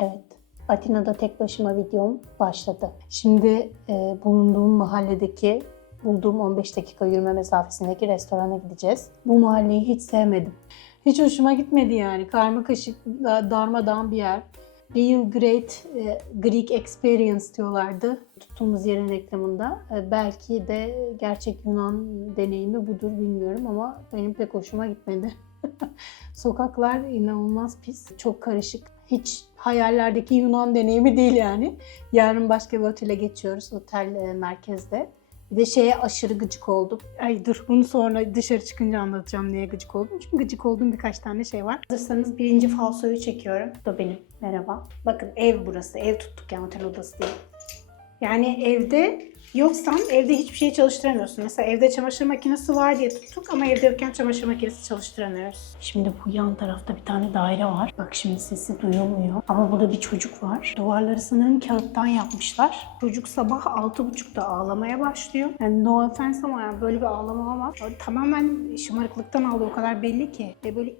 Evet, Atina'da tek başıma videom başladı. Şimdi bulunduğum mahalledeki, bulduğum 15 dakika yürüme mesafesindeki restorana gideceğiz. Bu mahalleyi hiç sevmedim. Hiç hoşuma gitmedi yani. Karmakarışık, darmadağın bir yer. Real Great Greek Experience diyorlardı tuttuğumuz yerin reklamında. Belki de gerçek Yunan deneyimi budur bilmiyorum ama benim pek hoşuma gitmedi. Sokaklar inanılmaz pis, çok karışık. Hiç hayallerdeki Yunan deneyimi değil yani. Yarın başka bir otele geçiyoruz, otel merkezde. Bir de şeye aşırı gıcık oldum. Ay dur, bunu sonra dışarı çıkınca anlatacağım neye gıcık oldum. Çünkü gıcık olduğum birkaç tane şey var. Hazırsanız birinci falsoyu çekiyorum. Bu da benim. Merhaba. Bakın ev burası. Ev tuttuk yani, otel odası değil. Yani evde yoksan evde hiçbir şey çalıştıramıyorsun. Mesela evde çamaşır makinesi var diye tuttuk ama evde yokken çamaşır makinesi çalıştıramıyoruz. Şimdi bu yan tarafta bir tane daire var. Bak şimdi sesi duyulmuyor. Ama burada bir çocuk var. Duvarları sanırım kağıttan yapmışlar. Çocuk sabah 6.30'da ağlamaya başlıyor. Yani no offense ama yani böyle bir ağlama olmaz. Tamamen şımarıklıktan ağlıyor, o kadar belli ki. Ve böyle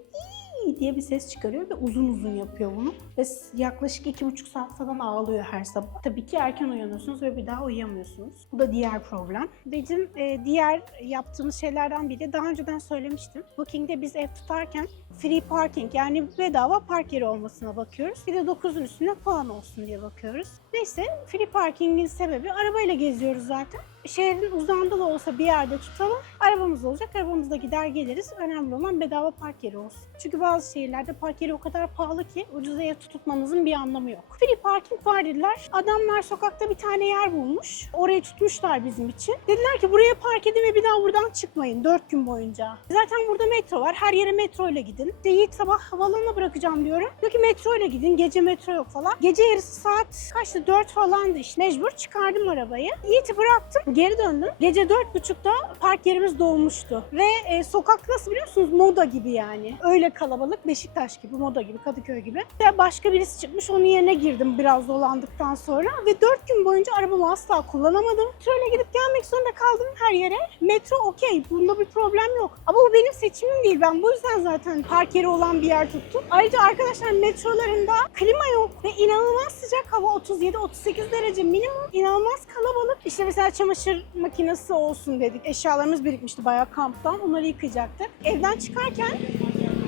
diye bir ses çıkarıyor ve uzun uzun yapıyor bunu. Ve yaklaşık 2,5 saat falan ağlıyor her sabah. Tabii ki erken uyanıyorsunuz ve bir daha uyuyamıyorsunuz. Bu da diğer problem. Bizim diğer yaptığımız şeylerden biri, daha önceden söylemiştim. Booking'de biz ev tutarken free parking, yani bedava park yeri olmasına bakıyoruz. Bir de 9'un üstüne puan olsun diye bakıyoruz. Neyse, free parking'in sebebi, arabayla geziyoruz zaten. Şehrin uzağında da olsa bir yerde tutalım. Arabamız olacak, arabamızda gider geliriz. Önemli olan bedava park yeri olsun. Çünkü bazı şehirlerde park yeri o kadar pahalı ki ucuz ev tutmanızın bir anlamı yok. Free parking var dediler. Adamlar sokakta bir tane yer bulmuş. Orayı tutmuşlar bizim için. Dediler ki buraya park edin ve bir daha buradan çıkmayın 4 gün boyunca. Zaten burada metro var. Her yere metro ile gidin. Yiğit sabah havaalanına bırakacağım diyorum. Diyor ki metro ile gidin. Gece metro yok falan. Gece yarısı saat kaçtı? 4 falandı işte. Mecbur çıkardım arabayı. Yiğit'i bıraktım. Geri döndüm. Gece 4.30'da park yerimiz dolmuştu. Ve sokak nasıl biliyor musunuz? Moda gibi yani. Öyle kalabalık. Beşiktaş gibi, Moda gibi, Kadıköy gibi. Ve başka birisi çıkmış. Onun yerine girdim biraz dolandıktan sonra. Ve 4 gün boyunca arabamı asla kullanamadım. Trole gidip gelmek zorunda kaldım her yere. Metro okey. Bunda bir problem yok. Ama bu benim seçimim değil. Ben bu yüzden zaten park yeri olan bir yer tuttum. Ayrıca arkadaşlar metrolarında klima yok. Ve inanılmaz sıcak hava. 37-38 derece minimum. İnanılmaz kalabalık. İşte mesela çamaşır makinesi olsun dedik. Eşyalarımız birikmişti bayağı kamptan. Onları yıkayacaktık. Evden çıkarken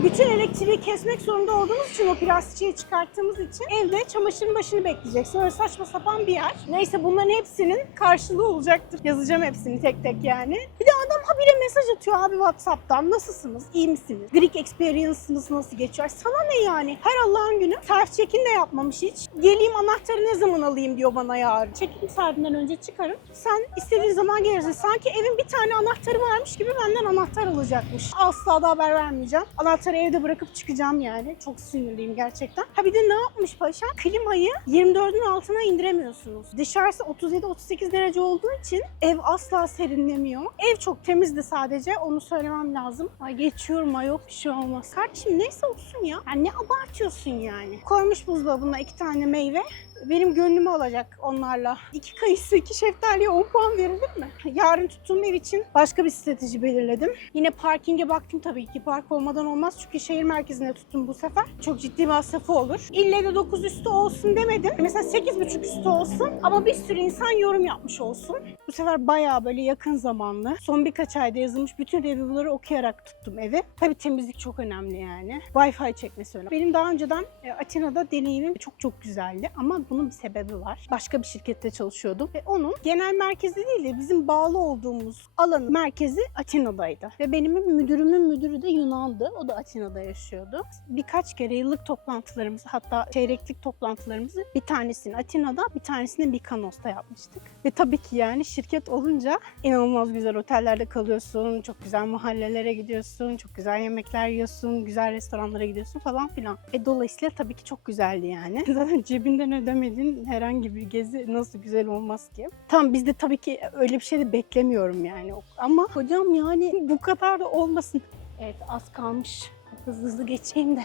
bütün elektriği kesmek zorunda olduğumuz için, o plastiği çıkarttığımız için evde çamaşırın başını bekleyeceksin. Öyle saçma sapan bir yer. Neyse, bunların hepsinin karşılığı olacaktır. Yazacağım hepsini tek tek yani. Bir de adam habire mesaj atıyor abi WhatsApp'tan. Nasılsınız? İyi misiniz? Greek Experience'ınız nasıl geçiyor? Sana ne yani? Her Allah'ın günü. Self check-in de yapmamış hiç. Geleyim anahtarı ne zaman alayım diyor bana yarın. Check-in saatinden önce çıkarım. Sen istediğin zaman gelirsin. Sanki evin bir tane anahtarı varmış gibi benden anahtar alacakmış. Asla da haber vermeyeceğim. Anahtarı evde bırakıp çıkacağım yani. Çok sinirliyim gerçekten. Ha bir de ne yapmış paşa? Klimayı 24'ün altına indiremiyorsunuz. Dışarısı 37-38 derece olduğu için ev asla serinlemiyor. Ev çok temizdi sadece. Onu söylemem lazım. Ay geçiyorum, ay yok bir şey olmaz. Kardeşim neyse olsun ya. Yani ne abartıyorsun yani. Koymuş buzdolabına 2 tane meyve. Benim gönlümü alacak onlarla. 2 kayısı, 2 şeftaliye 10 puan verilir mi? Yarın tuttuğum ev için başka bir strateji belirledim. Yine parkinge baktım tabii ki. Park olmadan olmaz çünkü şehir merkezinde tuttum bu sefer. Çok ciddi masrafı olur. İlle de 9 üstü olsun demedim. Mesela 8,5 üstü olsun ama bir sürü insan yorum yapmış olsun. Bu sefer bayağı böyle yakın zamanlı. Son birkaç ayda yazılmış bütün review'ları okuyarak tuttum evi. Tabii temizlik çok önemli yani. Wi-Fi çekmesi önemli. Benim daha önceden Atina'da deneyimim çok güzeldi ama bunun bir sebebi var. Başka bir şirkette çalışıyordum ve onun genel merkezi değil de bizim bağlı olduğumuz alanın merkezi Atina'daydı. Ve benim müdürümün müdürü de Yunan'dı. O da Atina'da yaşıyordu. Birkaç kere yıllık toplantılarımızı, hatta çeyreklik toplantılarımızı bir tanesini Atina'da, bir tanesini Mikonos'ta yapmıştık. Ve tabii ki yani şirket olunca inanılmaz güzel otellerde kalıyorsun, çok güzel mahallelere gidiyorsun, çok güzel yemekler yiyorsun, güzel restoranlara gidiyorsun falan filan. Dolayısıyla tabii ki çok güzeldi yani. Zaten cebinden ödemediğin herhangi bir gezi nasıl güzel olmaz ki? Tamam, biz de tabii ki öyle bir şey de beklemiyorum yani. Ama hocam yani bu kadar da olmasın. Evet, az kalmış. Hızlı hızlı geçeyim de.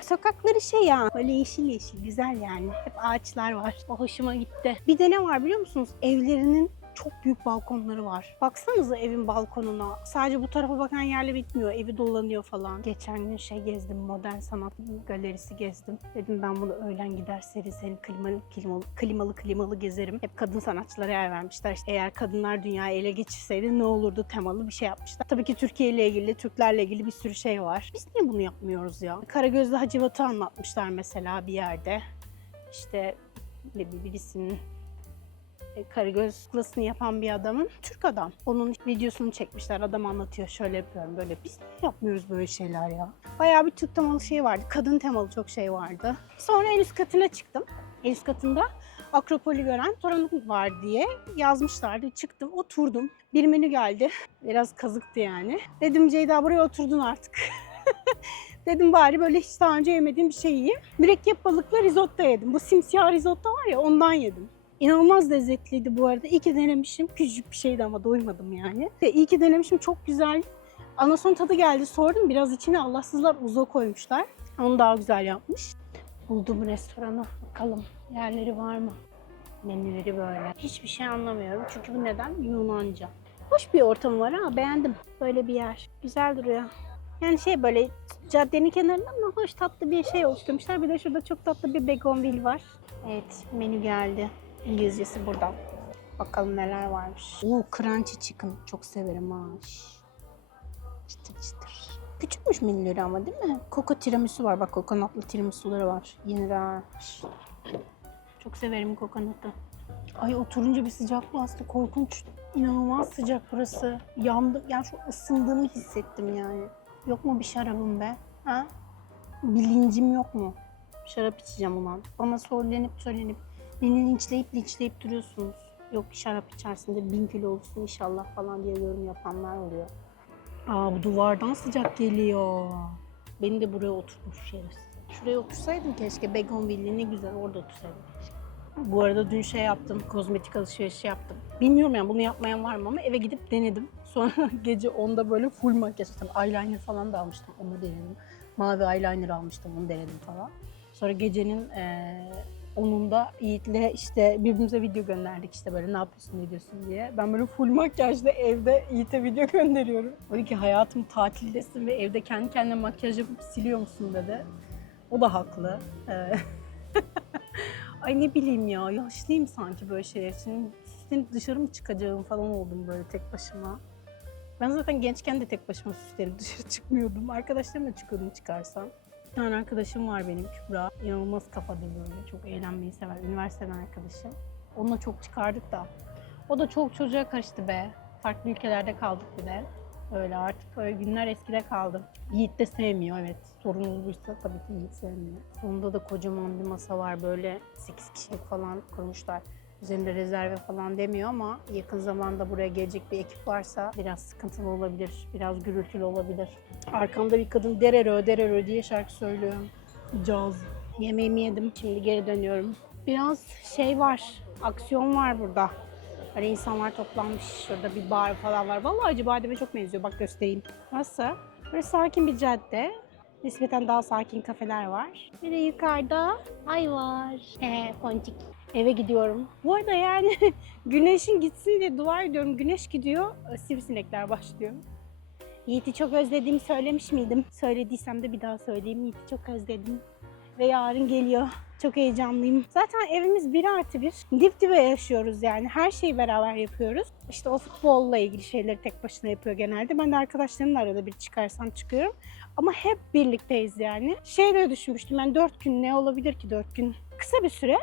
Sokakları şey ya, böyle yeşil yeşil güzel yani. Hep ağaçlar var. O hoşuma gitti. Bir de ne var biliyor musunuz? Evlerinin Çok büyük balkonları var. Baksanıza evin balkonuna. Sadece bu tarafa bakan yerle bitmiyor. Evi dolanıyor falan. Geçen gün gezdim. Modern Sanat Galerisi gezdim. Dedim ben bunu öğlen gider serisini klimalı gezerim. Hep kadın sanatçılara yer vermişler. İşte eğer kadınlar dünyayı ele geçirseydi ne olurdu temalı bir şey yapmışlar. Tabii ki Türkiye ile ilgili, Türklerle ilgili bir sürü şey var. Biz niye bunu yapmıyoruz ya? Karagözlü Hacivat'ı anlatmışlar mesela bir yerde. İşte birisinin Karagöz kuklasını yapan bir adamın, Türk adam. Onun videosunu çekmişler. Adam anlatıyor, şöyle yapıyorum böyle. Biz niye yapmıyoruz böyle şeyler ya? Bayağı bir Türk temalı şey vardı. Kadın temalı çok şey vardı. Sonra en üst katına çıktım. En üst katında Akropol'ü gören torunum var diye yazmışlardı. Çıktım, oturdum. Bir menü geldi. Biraz kazıktı yani. Dedim Ceyda buraya oturdun artık. Dedim bari böyle hiç daha önce yemediğim bir şey yiyeyim. Mürekkep balıkla risotto yedim. Bu simsiyah risotto var ya, ondan yedim. İnanılmaz lezzetliydi bu arada. İyi ki denemişim. Küçücük bir şeydi ama doymadım yani. İyi ki denemişim. Çok güzel. Anason tadı geldi. Sordum. Biraz içine Allahsızlar uzo koymuşlar. Onu daha güzel yapmış. Buldum restoranı. Bakalım yerleri var mı? Menüleri böyle. Hiçbir şey anlamıyorum. Çünkü bu neden? Yunanca. Hoş bir ortam var ha. Beğendim. Böyle bir yer. Güzel duruyor. Yani böyle caddenin kenarında ama hoş tatlı bir şey oluşturmuşlar. Bir de şurada çok tatlı bir begonvil var. Evet, menü geldi. İngilizcesi buradan. Bakalım neler varmış. Crunchy chicken. Çok severim ha. Çıtır çıtır. Küçükmüş menüleri ama değil mi? Coco tiramisu var. Bak kokonatlı tiramisuları var. Yenir. Çok severim kokonatı. Ay oturunca bir sıcak bastı. Korkunç. İnanılmaz sıcak burası. Yandım. Yani şu ısındığımı hissettim yani. Yok mu bir şarabım be? Ha? Bilincim yok mu? Şarap içeceğim ulan. Bana söylenip beni linçleyip duruyorsunuz. Yok şarap içersin de 1000 kilo olsun inşallah falan diye yorum yapanlar oluyor. Bu duvardan sıcak geliyor. Beni de buraya oturmuş yeriz. Şuraya otursaydım keşke. Begonville ne güzel, orada otursaydım keşke. Bu arada dün yaptım. Kozmetik alışverişi yaptım. Bilmiyorum yani bunu yapmayan var mı ama eve gidip denedim. Sonra gece 10'da böyle full makyaj. Eyeliner falan da almıştım. Onu denedim. Mavi eyeliner almıştım. Onu denedim falan. Sonra gecenin 10'unda Yiğit'le birbirimize video gönderdik böyle ne yapıyorsun ne diyorsun diye. Ben böyle full makyajla evde Yiğit'e video gönderiyorum. Dedi ki hayatım tatildesin ve evde kendi kendine makyaj yapıp siliyor musun dedi. O da haklı. Ay ne bileyim ya, yaşlıyım sanki böyle şeyler için. Dışarı mı çıkacağım falan oldum böyle tek başıma. Ben zaten gençken de tek başıma süslenip dışarı çıkmıyordum. Arkadaşlarımla çıkıyordum çıkarsam. Bir tane arkadaşım var benim, Kübra. İnanılmaz kafadır böyle. Çok eğlenmeyi sever. Üniversiteden arkadaşım. Onunla çok çıkardık da. O da çok çocuğa karıştı be. Farklı ülkelerde kaldık bir de. Öyle artık öyle günler eskide kaldı. Yiğit de sevmiyor, evet. Sorunuz buysa tabii ki Yiğit sevmiyor. Sonunda da kocaman bir masa var böyle 8 kişilik falan kurmuşlar. Üzerinde rezerve falan demiyor ama yakın zamanda buraya gelecek bir ekip varsa biraz sıkıntılı olabilir, biraz gürültülü olabilir. Arkamda bir kadın derero diye şarkı söylüyor. Caz. Yemeğimi yedim, şimdi geri dönüyorum. Biraz var, aksiyon var burada. Böyle insanlar toplanmış, şurada bir bar falan var. Vallahi Acıbadem'e çok benziyor, bak göstereyim. Nasıl? Böyle sakin bir cadde. Nispeten daha sakin kafeler var. Bir de yukarıda ay var. Ponçik. Eve gidiyorum. Bu arada yani güneşin gitsin diye dua ediyorum. Güneş gidiyor, sivrisinekler başlıyor. Yiğit'i çok özlediğimi söylemiş miydim? Söylediysem de bir daha söyleyeyim. Yiğit'i çok özledim. Ve yarın geliyor. Çok heyecanlıyım. Zaten evimiz 1+1. Dip dibe yaşıyoruz yani. Her şeyi beraber yapıyoruz. O futbolla ilgili şeyleri tek başına yapıyor genelde. Ben de arkadaşlarımla arada bir çıkarsam çıkıyorum. Ama hep birlikteyiz yani. De düşünmüştüm ben 4 gün ne olabilir ki 4 gün? Kısa bir süre.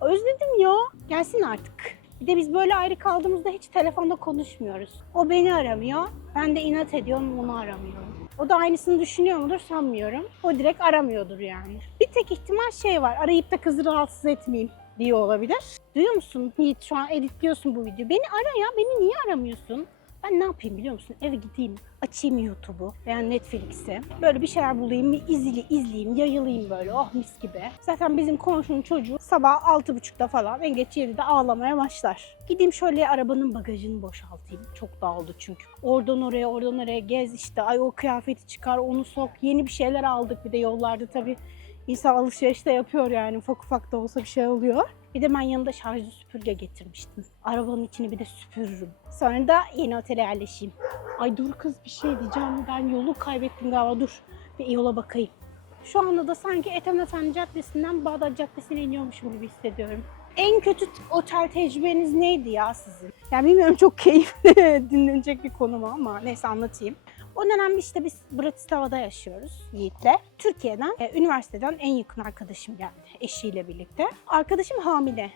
Özledim ya. Gelsin artık. Bir de biz böyle ayrı kaldığımızda hiç telefonda konuşmuyoruz. O beni aramıyor. Ben de inat ediyorum, onu aramıyorum. O da aynısını düşünüyor mudur sanmıyorum. O direkt aramıyordur yani. Bir tek ihtimal var. Arayıp da kızı rahatsız etmeyeyim diyor olabilir. Duyuyor musun Yiğit, şu an editliyorsun bu videoyu. Beni ara ya. Beni niye aramıyorsun? Ben ne yapayım biliyor musun? Eve gideyim, açayım YouTube'u veya Netflix'i. Böyle bir şeyler bulayım, bir izleyeyim, yayılayım böyle. Oh mis gibi. Zaten bizim komşunun çocuğu sabah 6.30'da falan, en geç 7'de ağlamaya başlar. Gideyim şöyle arabanın bagajını boşaltayım. Çok dağıldı çünkü. Oradan oraya gez Ay o kıyafeti çıkar, onu sok. Yeni bir şeyler aldık bir de yollarda tabii. İnsan alışveriş de yapıyor yani. Ufak ufak da olsa bir şey oluyor. Bir de ben yanımda şarjlı süpürge getirmiştim. Arabanın içini bir de süpürürüm. Sonra da yeni otele yerleşeyim. Ay dur kız, bir şey diyeceğim. Ben yolu kaybettim galiba. Dur bir yola bakayım. Şu anda da sanki Ethem Efendi Caddesi'nden Bağdat Caddesi'ne iniyormuşum gibi hissediyorum. En kötü otel tecrübeniz neydi ya sizin? Yani bilmiyorum, çok keyifli dinlenecek bir konu mu ama neyse anlatayım. O dönem işte biz Bratislava'da yaşıyoruz Yiğit'le. Türkiye'den, üniversiteden en yakın arkadaşım geldi eşiyle birlikte. Arkadaşım hamile.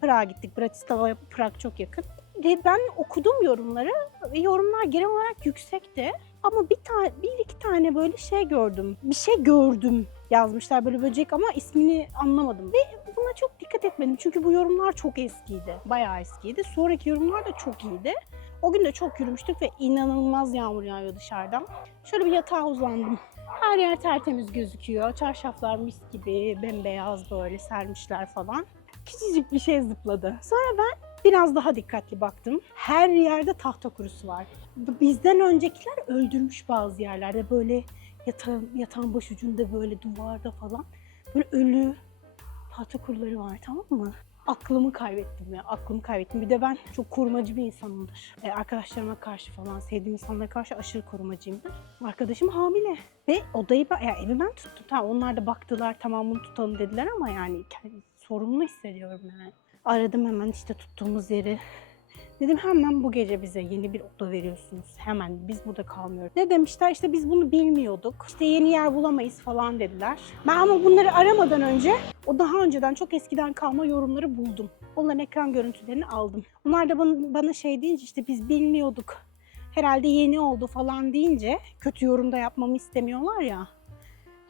Prag'a gittik. Bratislava, Prag çok yakın. Ve ben okudum yorumları ve yorumlar genel olarak yüksekti. Ama bir iki tane böyle şey gördüm. Bir şey gördüm yazmışlar böyle böcek ama ismini anlamadım. Ve buna çok dikkat etmedim çünkü bu yorumlar çok eskiydi. Bayağı eskiydi. Sonraki yorumlar da çok iyiydi. O gün de çok yürümüştük ve inanılmaz yağmur yağıyor dışarıdan. Şöyle bir yatağa uzandım. Her yer tertemiz gözüküyor. Çarşaflar mis gibi bembeyaz böyle sermişler falan. Küçücük bir şey zıpladı. Sonra ben biraz daha dikkatli baktım. Her yerde tahta kurusu var. Bizden öncekiler öldürmüş bazı yerlerde. Böyle yatağın başucunda böyle duvarda falan. Böyle ölü tahta kuruları var, tamam mı? Aklımı kaybettim ya, aklımı kaybettim. Bir de ben çok korumacı bir insanımdır. Arkadaşlarıma karşı falan, sevdiğim insanlara karşı aşırı korumacıyımdır. Arkadaşım hamile ve odayı evi ben tuttum. Tamam, onlar da baktılar, tamam bunu tutalım dediler ama yani sorumlu hissediyorum yani. Aradım hemen işte tuttuğumuz yeri. Dedim hemen bu gece bize yeni bir oda veriyorsunuz. Hemen, biz burada kalmıyoruz. Ne demişler, işte biz bunu bilmiyorduk. İşte yeni yer bulamayız falan dediler. Ben ama bunları aramadan önce o daha önceden çok eskiden kalma yorumları buldum. Onların ekran görüntülerini aldım. Onlar da bana şey deyince, işte biz bilmiyorduk, herhalde yeni oldu falan deyince, kötü yorumda yapmamı istemiyorlar ya.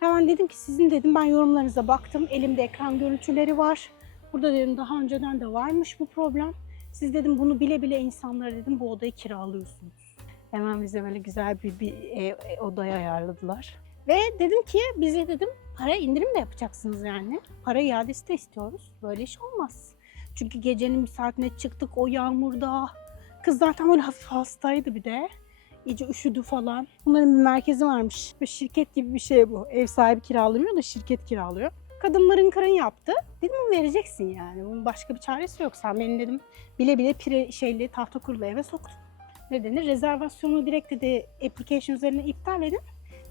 Hemen dedim ki sizin, dedim, ben yorumlarınıza baktım. Elimde ekran görüntüleri var. Burada dedim daha önceden de varmış bu problem. Siz dedim bunu bile bile insanlara dedim bu odayı kiralıyorsunuz. Hemen bize böyle güzel bir odayı ayarladılar. Ve dedim ki bize dedim para indirim de yapacaksınız yani. Para iadesi de istiyoruz. Böyle iş olmaz. Çünkü gecenin bir saatine çıktık o yağmurda. Kız zaten böyle hafif hastaydı bir de. İyice üşüdü falan. Bunların bir merkezi varmış. Böyle şirket gibi bir şey bu. Ev sahibi kiralamıyor da şirket kiralıyor. Kadın mırın kırın yaptı. Dedim bunu vereceksin yani. Bunun başka bir çaresi yok. Sen beni dedim bile bile tahta kurulu eve soktun. Ne denir? Rezervasyonu direkt dedi application üzerinden iptal edin.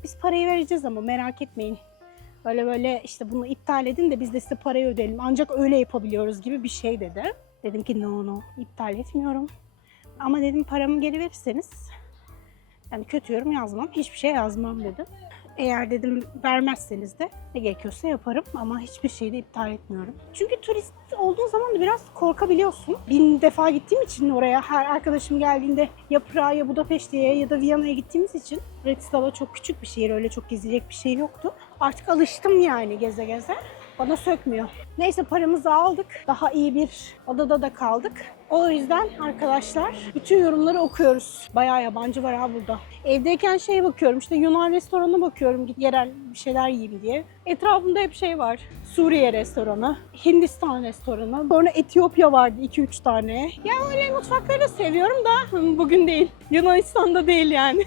Biz parayı vereceğiz ama merak etmeyin. Böyle işte bunu iptal edin de biz de size parayı ödeyelim. Ancak öyle yapabiliyoruz gibi bir şey dedi. Dedim ki no iptal etmiyorum. Ama dedim paramı geri verirseniz, yani kötü yorum yazmam, hiçbir şey yazmam dedim. Eğer dedim vermezseniz de ne gerekiyorsa yaparım ama hiçbir şeyi de iptal etmiyorum. Çünkü turist olduğun zaman da biraz korkabiliyorsun. 1000 defa gittiğim için oraya, her arkadaşım geldiğinde ya Prag'a ya Budapeşte'ye ya da Viyana'ya gittiğimiz için, Bratislava çok küçük bir şehir, öyle çok gezilecek bir şey yoktu. Artık alıştım yani geze geze. Bana sökmüyor. Neyse paramızı aldık. Daha iyi bir odada da kaldık. O yüzden arkadaşlar bütün yorumları okuyoruz. Bayağı yabancı var ha burada. Evdeyken şeye bakıyorum, işte Yunan restoranına bakıyorum, yerel bir şeyler yiyeyim diye. Etrafımda hep şey var. Suriye restoranı, Hindistan restoranı, sonra Etiyopya vardı 2-3 tane. Ya öyle mutfakları da seviyorum da bugün değil. Yunanistan'da değil yani.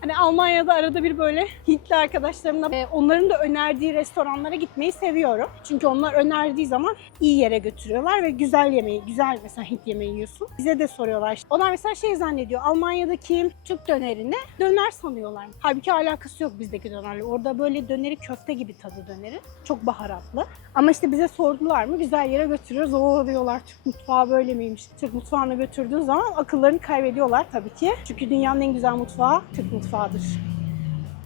Hani Almanya'da arada bir böyle Hintli arkadaşlarımla onların da önerdiği restoranlara gitmeyi seviyorum. Çünkü onlar önerdiği zaman iyi yere götürüyorlar ve güzel yemeği, güzel mesela Hint yemeği yiyorsun. Bize de soruyorlar işte. Onlar mesela şey zannediyor, Almanya'daki Türk dönerini döner sanıyorlar. Halbuki alakası yok bizdeki dönerle. Orada böyle döneri köfte gibi tadı döneri. Çok baharatlı. Ama işte bize sordular mı güzel yere götürüyoruz. Oo diyorlar, Türk mutfağı böyle miymiş? Türk mutfağına götürdüğün zaman akıllarını kaybediyorlar tabii ki. Çünkü dünyanın en güzel mutfağı Türk mutfağıdır.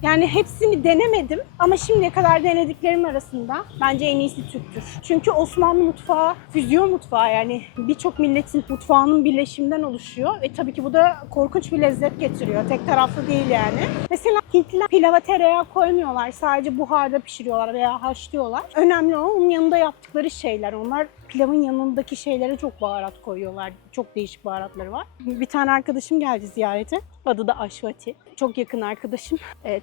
Yani hepsini denemedim ama şimdiye kadar denediklerim arasında bence en iyisi Türk'tür. Çünkü Osmanlı mutfağı füzyon mutfağı, yani birçok milletin mutfağının birleşiminden oluşuyor ve tabii ki bu da korkunç bir lezzet getiriyor. Tek taraflı değil yani. Mesela Hintliler pilava tereyağı koymuyorlar. Sadece buharda pişiriyorlar veya haşlıyorlar. Önemli olan onun yanında yaptıkları şeyler. Onlar pilavın yanındaki şeylere çok baharat koyuyorlar. Çok değişik baharatları var. Bir tane arkadaşım geldi ziyarete. Adı da Aşvati. Çok yakın arkadaşım.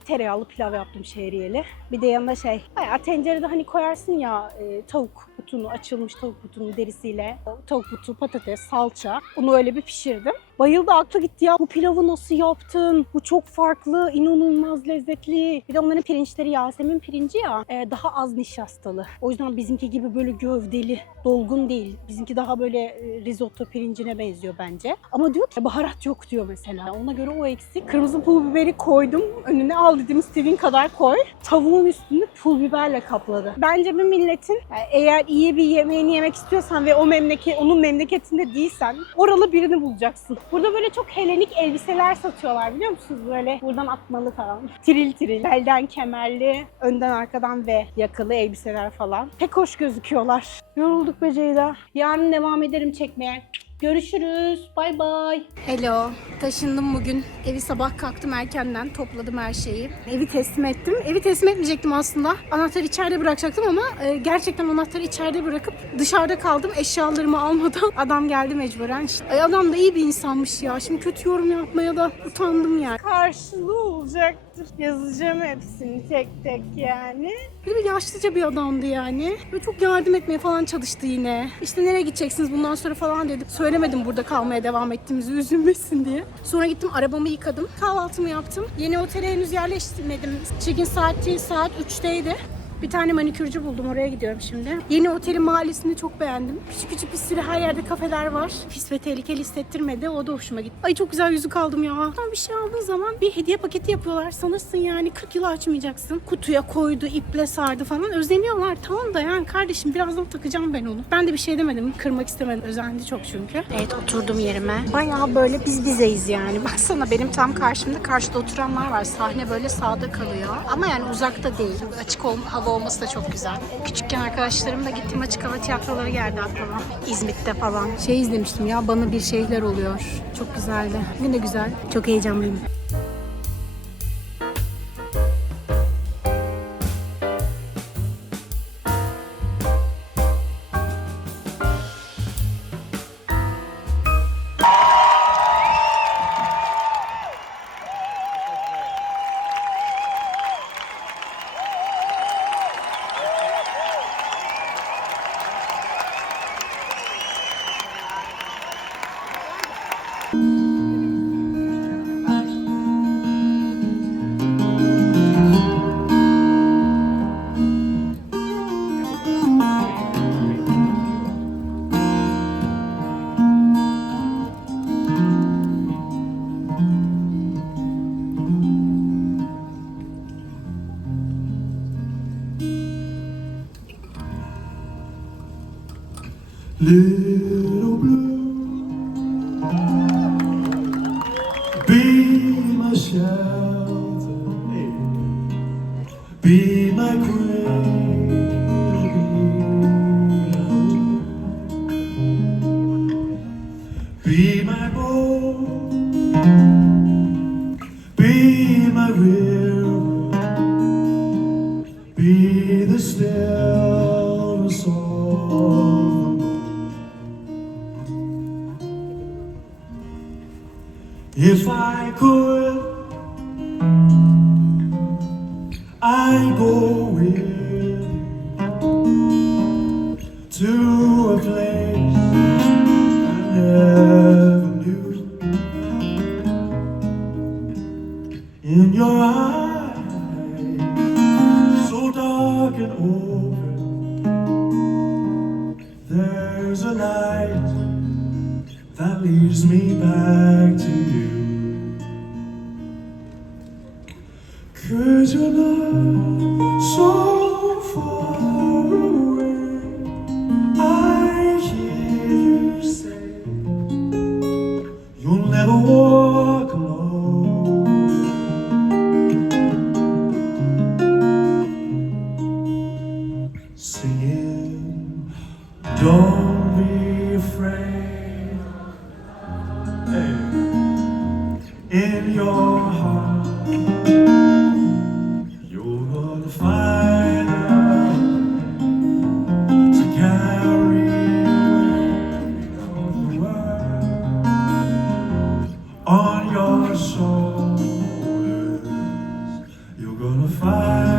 Tereyağlı pilav yaptım şehriyeli. Bir de yanında bayağı tencerede hani koyarsın ya tavuk butunu, açılmış tavuk butunun derisiyle. Tavuk butu, patates, salça. Onu öyle bir pişirdim. Bayıldı, aklı gitti ya. Bu pilavı nasıl yaptın? Bu çok farklı, inanılmaz lezzetli. Bir de onların pirinçleri Yasemin pirinci ya, daha az nişastalı. O yüzden bizimki gibi böyle gövdeli, dolgun değil. Bizimki daha böyle risotto pirincine benziyor bence. Ama diyor ki baharat yok diyor mesela. Ona göre o eksik. Kırmızı pul biberi koydum. Önüne al dedim, istediğin kadar koy. Tavuğun üstünü pul biberle kapladı. Bence bir milletin eğer iyi bir yemeğini yemek istiyorsan ve onun memleketinde değilsen oralı birini bulacaksın. Burada böyle çok Helenik elbiseler satıyorlar, biliyor musunuz? Böyle buradan atmalı falan. Tiril tiril. Belden kemerli, önden arkadan ve yakalı elbiseler falan. Pek hoş gözüküyorlar. Yorulduk be Ceyda. Yarın devam ederim çekmeye. Görüşürüz. Bay bay. Hello. Taşındım bugün. Evi sabah kalktım erkenden. Topladım her şeyi. Evi teslim ettim. Evi teslim etmeyecektim aslında. Anahtarı içeride bırakacaktım ama gerçekten anahtarı içeride bırakıp dışarıda kaldım. Eşyalarımı almadan. Adam geldi mecburen. Ay, adam da iyi bir insanmış ya. Şimdi kötü yorum yapmaya da utandım yani. Karşılığı olacaktır. Yazacağım hepsini tek tek yani. Bir yaşlıca bir adamdı yani. Ve çok yardım etmeye falan çalıştı yine. İşte nereye gideceksiniz bundan sonra falan dedim. Söylemedim burada kalmaya devam ettiğimizi, üzülmesin diye. Sonra gittim, arabamı yıkadım. Kahvaltımı yaptım. Yeni otele henüz yerleştirmedim. Check-in saati saat 3'teydi. Bir tane manikürcü buldum. Oraya gidiyorum şimdi. Yeni otelin mahallesini çok beğendim. Küçük küçük bir sürü her yerde kafeler var. Pis ve tehlikeli hissettirmedi. O da hoşuma gitti. Ay çok güzel yüzük aldım ya. Tam bir şey aldığın zaman bir hediye paketi yapıyorlar. Sanırsın yani 40 yıl açmayacaksın. Kutuya koydu, iple sardı falan. Özeniyorlar. Tamam da yani kardeşim birazdan takacağım ben onu. Ben de bir şey demedim. Kırmak istemedim. Özendi çok çünkü. Evet, oturdum yerime. Bayağı böyle biz bizeyiz yani. Baksana benim tam karşımda, karşıda oturanlar var. Sahne böyle sağda kalıyor. Ama yani uzakta değil. Açık hava olması da çok güzel. Küçükken arkadaşlarımla gittiğim açık hava tiyatroları geldi aklıma. İzmit'te falan. Şey izlemiştim ya, Bana Bir Şeyler Oluyor. Çok güzeldi. Yine güzel. Çok heyecanlıyım. Little blue, be my shelter, be my cradle, be my boat, be my river, be the stillness of if I could, I'd go with you to a place I never knew. In your eyes, so dark and open, there's a light that leads me back to you. 'Cause you're not so far away. I hear you say you'll never walk alone. Singing, don't be afraid. Hey. In your heart, you're gonna find out to carry the world on your shoulders. You're gonna find